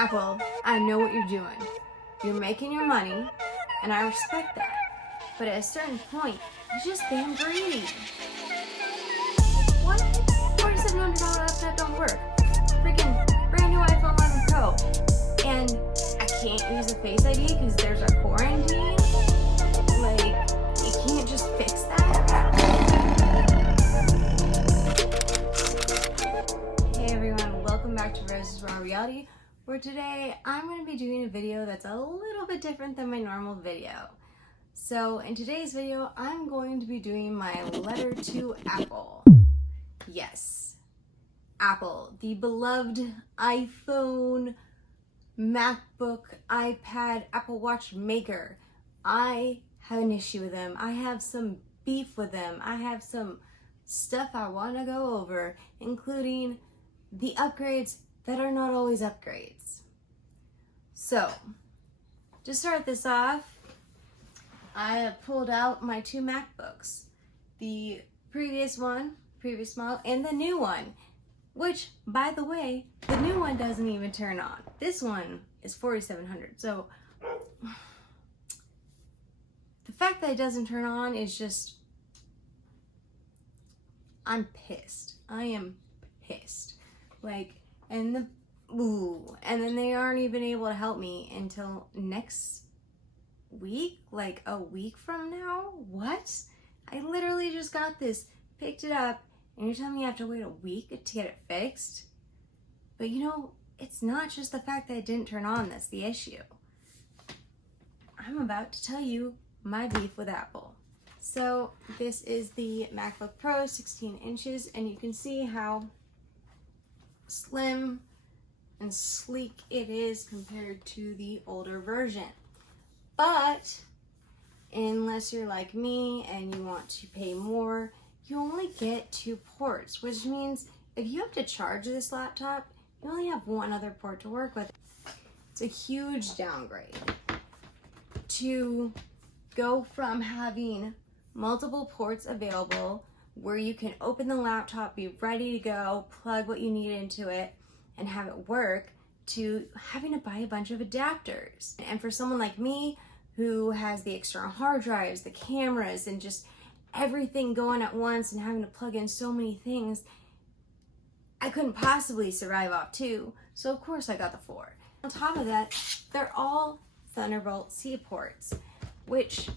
Apple, I know what you're doing. You're making your money, and I respect that. But at a certain point, you're just damn greedy. What? $4,700 laptop don't work. Freaking brand new iPhone 11 Pro. And I can't use a Face ID because there's a quarantine? Like, you can't just fix that? Hey everyone, welcome back to Rose's Raw Reality, where today I'm going to be doing a video that's a little bit different than my normal video. So in today's video, I'm going to be doing my letter to Apple. Yes, Apple, the beloved iPhone, MacBook, iPad, Apple Watch maker. I have an issue with them. I have some beef with them. I have some stuff I want to go over, including the upgrades that are not always upgrades. So, to start this off, I have pulled out my two MacBooks. The previous model, and the new one, which, by the way, the new one doesn't even turn on. This one is $4,700. So, the fact that it doesn't turn on is just, I'm pissed. I am pissed. Like, and then they aren't even able to help me until next week, like a week from now. What? I literally just got this, picked it up, and you're telling me I have to wait a week to get it fixed? But you know, it's not just the fact that it didn't turn on that's the issue. I'm about to tell you my beef with Apple. So this is the MacBook Pro, 16 inches, and you can see how slim and sleek it is compared to the older version. But unless you're like me and you want to pay more, you only get 2 ports, which means if you have to charge this laptop, you only have one other port to work with. It's a huge downgrade to go from having multiple ports available where you can open the laptop, be ready to go, plug what you need into it, and have it work, to having to buy a bunch of adapters. And for someone like me who has the external hard drives, the cameras, and just everything going at once and having to plug in so many things, I couldn't possibly survive off 2, so of course I got the 4. On top of that, they're all Thunderbolt C ports, which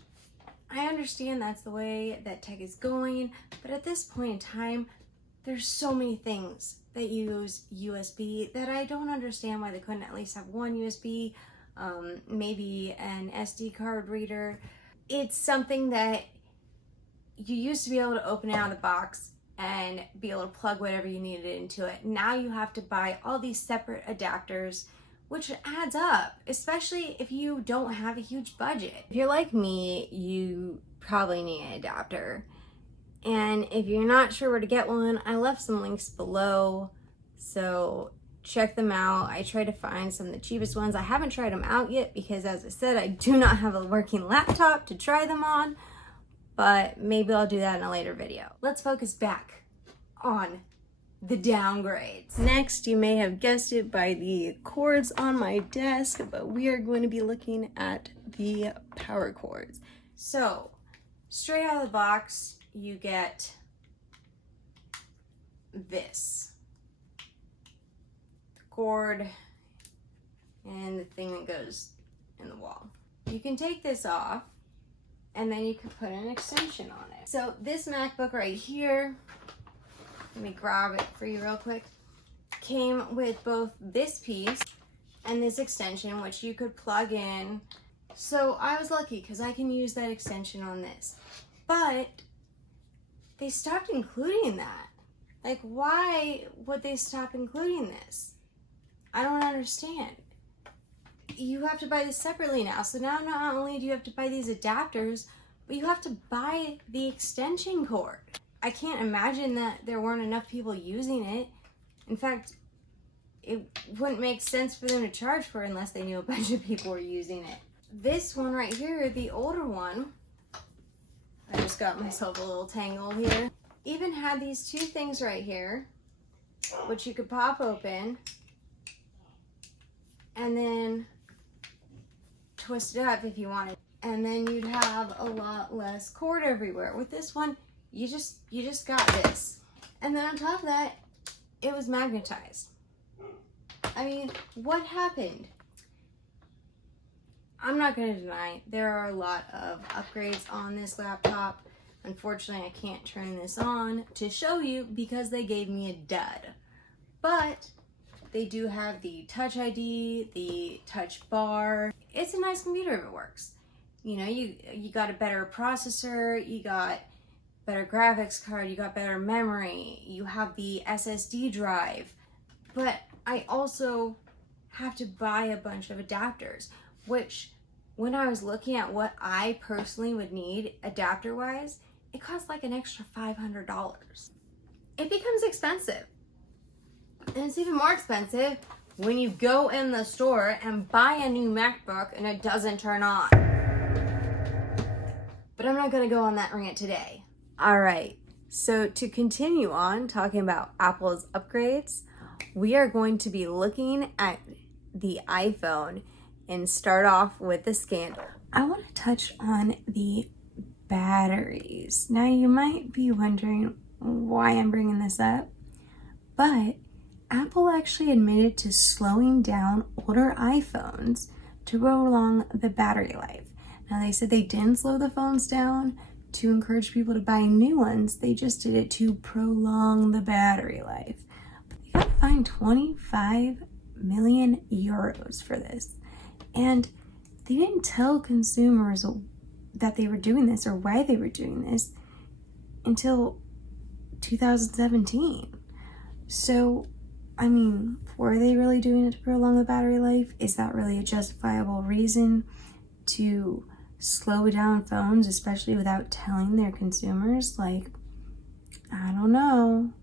I understand that's the way that tech is going, but at this point in time, there's so many things that use USB that I don't understand why they couldn't at least have one USB, maybe an SD card reader. It's something that you used to be able to open it out of the box and be able to plug whatever you needed into it. Now you have to buy all these separate adapters, which adds up, especially if you don't have a huge budget. If you're like me, you probably need an adapter. And if you're not sure where to get one, I left some links below, so check them out. I tried to find some of the cheapest ones. I haven't tried them out yet because, as I said, I do not have a working laptop to try them on, but maybe I'll do that in a later video. Let's focus back on the downgrades. Next, you may have guessed it by the cords on my desk, but we are going to be looking at the power cords. So, straight out of the box, you get this. The cord and the thing that goes in the wall. You can take this off and then you can put an extension on it. So this MacBook right here, let me grab it for you real quick, came with both this piece and this extension, which you could plug in. So I was lucky because I can use that extension on this. But they stopped including that. Like, why would they stop including this? I don't understand. You have to buy this separately now. So now not only do you have to buy these adapters, but you have to buy the extension cord. I can't imagine that there weren't enough people using it. In fact, it wouldn't make sense for them to charge for it unless they knew a bunch of people were using it. This one right here, the older one, I just got myself a little tangle here, even had these 2 things right here, which you could pop open and then twist it up if you wanted. And then you'd have a lot less cord everywhere. With this one, you just got this. And then on top of that, it was magnetized. I mean, what happened? I'm not going to deny there are a lot of upgrades on this laptop. Unfortunately, I can't turn this on to show you because they gave me a dud. But they do have the Touch ID, the Touch Bar. It's a nice computer if it works. You know, you got a better processor, you got better graphics card, you got better memory, you have the SSD drive. But I also have to buy a bunch of adapters, which when I was looking at what I personally would need adapter-wise, it costs like an extra $500. It becomes expensive. And it's even more expensive when you go in the store and buy a new MacBook and it doesn't turn on. But I'm not gonna go on that rant today. All right, so to continue on talking about Apple's upgrades, we are going to be looking at the iPhone and start off with the scandal. I want to touch on the batteries. Now you might be wondering why I'm bringing this up, but Apple actually admitted to slowing down older iPhones to prolong the battery life. Now they said they didn't slow the phones down to encourage people to buy new ones, they just did it to prolong the battery life. They got fined 25 million euros for this. And they didn't tell consumers that they were doing this or why they were doing this until 2017. So, I mean, were they really doing it to prolong the battery life? Is that really a justifiable reason to slow down phones, especially without telling their consumers? Like, I don't know.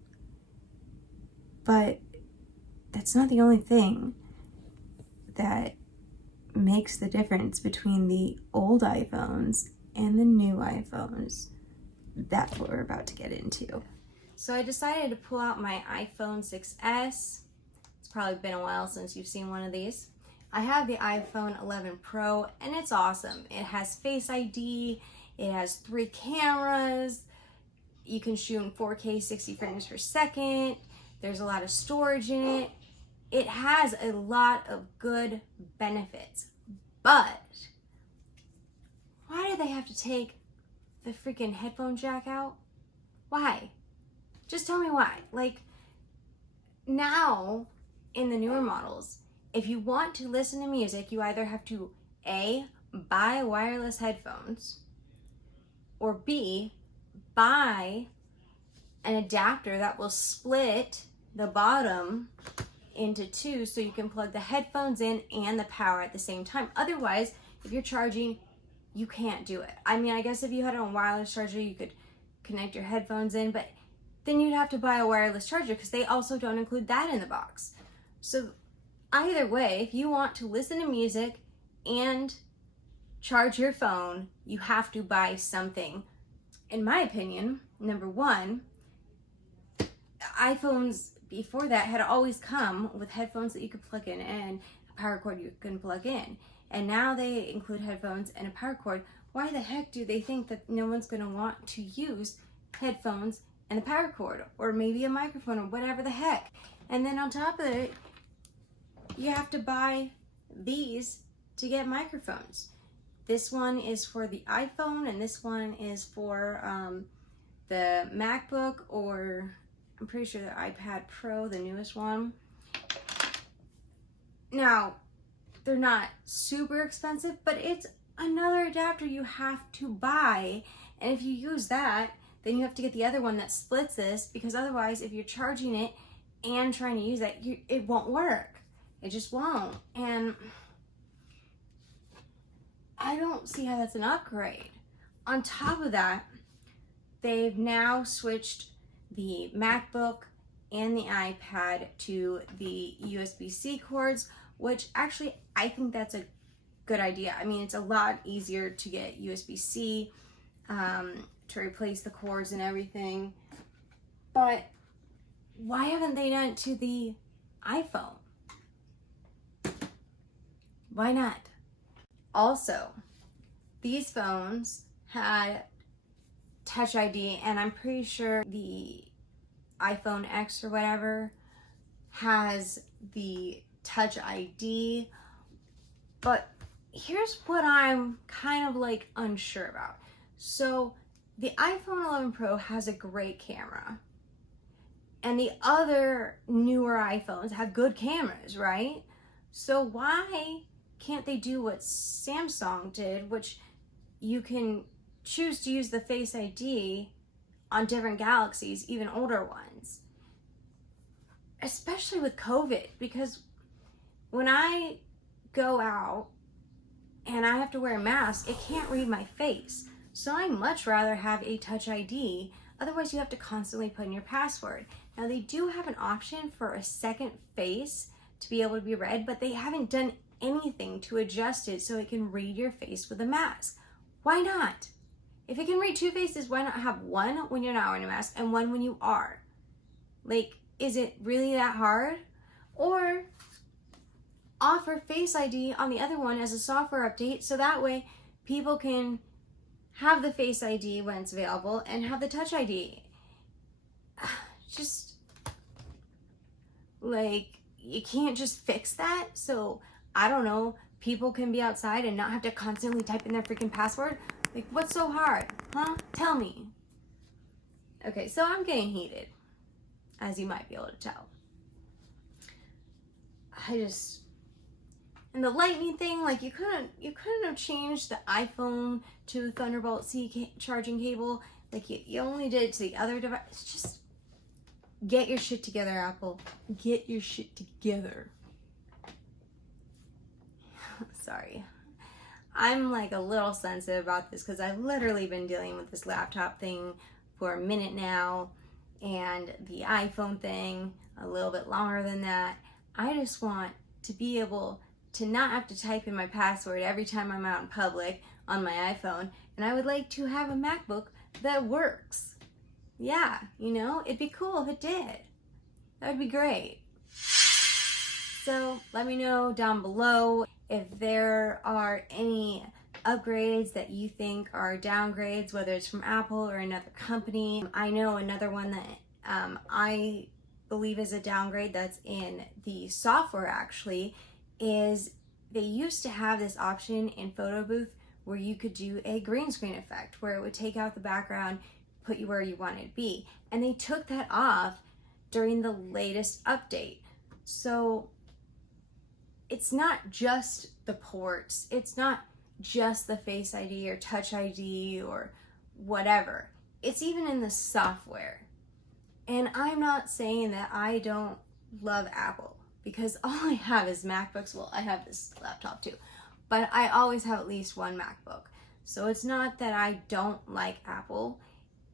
But that's not the only thing that makes the difference between the old iPhones and the new iPhones. That's what we're about to get into. So I decided to pull out my iPhone 6S. It's probably been a while since you've seen one of these. I have the iPhone 11 Pro and it's awesome. It has Face ID, it has 3 cameras, you can shoot in 4K 60 frames per second, there's a lot of storage in it. It has a lot of good benefits, but why do they have to take the freaking headphone jack out? Why? Just tell me why. Like, now in the newer models, if you want to listen to music, you either have to A, buy wireless headphones, or B, buy an adapter that will split the bottom into 2 so you can plug the headphones in and the power at the same time. Otherwise, if you're charging, you can't do it. I mean, I guess if you had a wireless charger, you could connect your headphones in, but then you'd have to buy a wireless charger because they also don't include that in the box. So either way, if you want to listen to music and charge your phone, you have to buy something. In my opinion, number one, iPhones before that had always come with headphones that you could plug in and a power cord you can plug in. And now they include headphones and a power cord. Why the heck do they think that no one's going to want to use headphones and a power cord, or maybe a microphone, or whatever the heck? And then on top of it, you have to buy these to get microphones. This one is for the iPhone and this one is for the MacBook, or I'm pretty sure the iPad Pro, the newest one. Now, they're not super expensive, but it's another adapter you have to buy. And if you use that, then you have to get the other one that splits this, because otherwise, if you're charging it and trying to use that, it won't work. It just won't. And I don't see how that's an upgrade. On top of that, they've now switched the MacBook and the iPad to the USB-C cords, which actually I think that's a good idea. I mean, it's a lot easier to get USB-C to replace the cords and everything. But why haven't they done it to the iPhone? Why not? Also, these phones had Touch ID, and I'm pretty sure the iPhone X or whatever has the Touch ID, but here's what I'm kind of like unsure about. So the iPhone 11 Pro has a great camera, and the other newer iPhones have good cameras, right? So why can't they do what Samsung did, which you can choose to use the Face ID on different Galaxies, even older ones? Especially with COVID, because when I go out and I have to wear a mask, it can't read my face. So I much rather have a Touch ID. Otherwise, you have to constantly put in your password. Now, they do have an option for a second face to be able to be read, but they haven't done anything to adjust it so it can read your face with a mask. Why not? If it can read two faces, why not have one when you're not wearing a mask and one when you are? Like, is it really that hard? Or offer Face ID on the other one as a software update, so that way people can have the Face ID when it's available and have the Touch ID. Just, like, you can't just fix that? So, I don't know, people can be outside and not have to constantly type in their freaking password? Like, what's so hard? Huh? Tell me. Okay, so I'm getting heated, as you might be able to tell. And the lightning thing, like, you couldn't have changed the iPhone to Thunderbolt C charging cable. Like, you only did it to the other device. Just get your shit together, Apple. Get your shit together. Sorry. I'm like a little sensitive about this because I've literally been dealing with this laptop thing for a minute now, and the iPhone thing a little bit longer than that. I just want to be able to not have to type in my password every time I'm out in public on my iPhone, and I would like to have a MacBook that works. Yeah, you know, it'd be cool if it did. That would be great. So let me know down below if there are any upgrades that you think are downgrades, whether it's from Apple or another company. I know another one that I believe is a downgrade that's in the software actually is they used to have this option in PHOTOBOOTH where you could do a green screen effect where it would take out the background, put you where you wanted to be. And they took that off during the latest update. So it's not just the ports, it's not just the Face ID or Touch ID or whatever. It's even in the software. And I'm not saying that I don't love Apple, because all I have is MacBooks. Well, I have this laptop too, but I always have at least one MacBook. So it's not that I don't like Apple,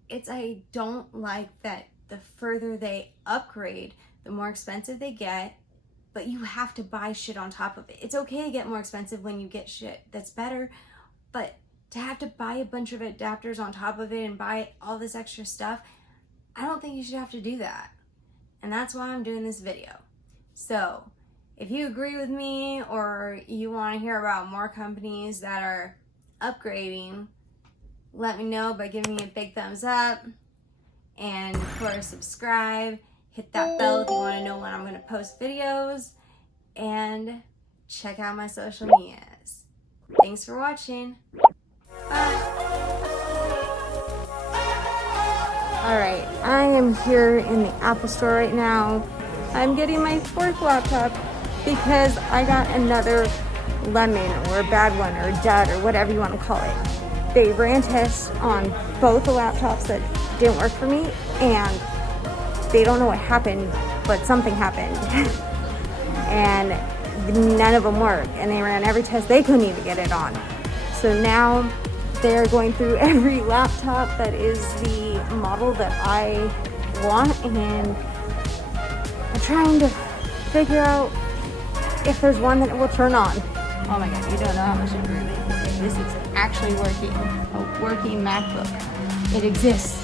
it's I don't like that the further they upgrade, the more expensive they get, but you have to buy shit on top of it. It's okay to get more expensive when you get shit that's better, but to have to buy a bunch of adapters on top of it and buy all this extra stuff, I don't think you should have to do that. And that's why I'm doing this video. So if you agree with me or you want to hear about more companies that are upgrading, let me know by giving me a big thumbs up. And of course, subscribe. Hit that bell if you want to know when I'm going to post videos. And check out my social medias. Thanks for watching. Bye. Alright, I am here in the Apple store right now. I'm getting my fourth laptop because I got another lemon or a bad one or a dud or whatever you want to call it. They ran tests on both the laptops that didn't work for me, and they don't know what happened, but something happened. And none of them work, and they ran every test they couldn't even get it on. So now they're going through every laptop that is the model that I want, and I'm trying to figure out if there's one that will turn on. Oh my god, you don't know how much it really is. This is actually working. A working MacBook. It exists.